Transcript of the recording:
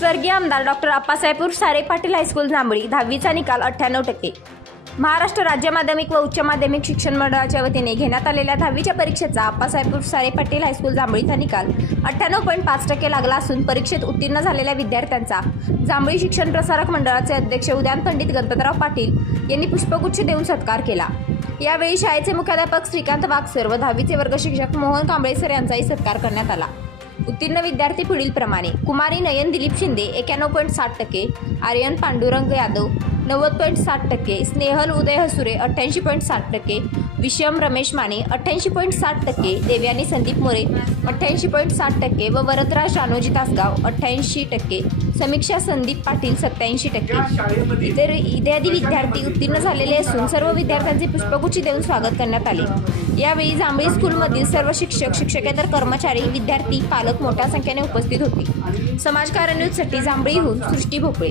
स्वर्गीय आमदार डॉक्टर अप्पासाहेब सारे पाटील हायस्कूल जांभळी दहावीचा निकाल अठ्ठ्याण्णव टक्के. महाराष्ट्र राज्य माध्यमिक व उच्च माध्यमिक शिक्षण मंडळाच्या वतीने घेण्यात आलेल्या दहावीच्या परीक्षेचा अप्पासाहेब सारे पाटील हायस्कूल जांभळीचा निकाल अठ्ठ्याण्णव पॉईंट पाच टक्के लागला असून परीक्षेत उत्तीर्ण झालेल्या विद्यार्थ्यांचा जांभळी शिक्षण प्रसारक मंडळाचे अध्यक्ष उद्यान पंडित गणपतराव पाटील यांनी पुष्पगुच्छ देऊन सत्कार केला. यावेळी शाळेचे मुख्याध्यापक श्रीकांत वागसर व दहावीचे वर्ग शिक्षक मोहन कांबळेसर यांचाही सत्कार करण्यात आला. उत्तीर्ण विद्यार्थी पुढीलप्रमाणे कुमारी नयन दिलीप शिंदे एक्याण्णव पॉईंट साठ टक्के आर्यन पांडुरंग यादव नव्वद पॉईंट साठ टक्के स्नेहल उदय हसुरे अठ्ठ्याऐंशी पॉईंट साठ टक्के विषम रमेश माने अठ्ठ्याऐंशी पॉईंट साठ टक्के देवयानी संदीप मोरे अठ्ठ्याऐंशी पॉईंट साठ टक्के व वरदराज रानोजी तासगाव अठ्ठ्याऐंशी टक्के समीक्षा संदीप पाटील सत्याऐंशी टक्के. इतर इत्यादी विद्यार्थी उत्तीर्ण झालेले असून सर्व विद्यार्थ्यांचे पुष्पगुच्छ देऊन स्वागत करण्यात आले. यावेळी जांभळी स्कूलमधील सर्व शिक्षक शिक्षकेतर कर्मचारी विद्यार्थी पालक मोठ्या संख्येने उपस्थित होते. समाजकारण न्यूजसाठी जांभळीहून सृष्टी भोपळे.